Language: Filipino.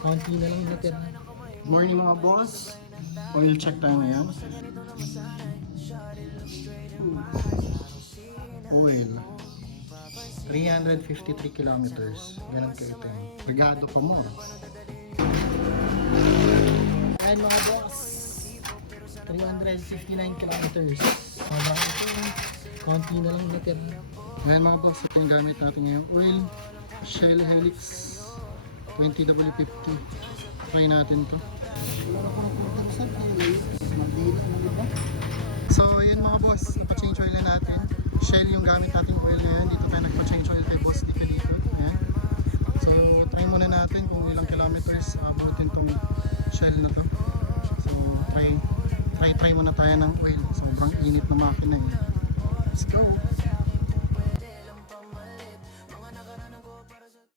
Konti na lang natira. Morning mga boss. Oil check tayo ngayon. Oil. 353 kilometers. Ganun kayo ito. Regado pa mo. Ayan mga boss. 359 kilometers. Sobrang ito. Konti na lang natira. Ayan mga boss, ito yung gamit natin ngayon. Oil Shell Helix 20W50. Try natin to. So yun mga boss, napa-change oil na natin. Shell yung gamit natin oil ngayon. Dito tayo nagpa-change oil kay boss dito dito. Ayan. So try muna natin kung ilang kilometers abutin tong Shell na to. So try muna tayo ng oil. Sobrang init na makina eh. Let's go!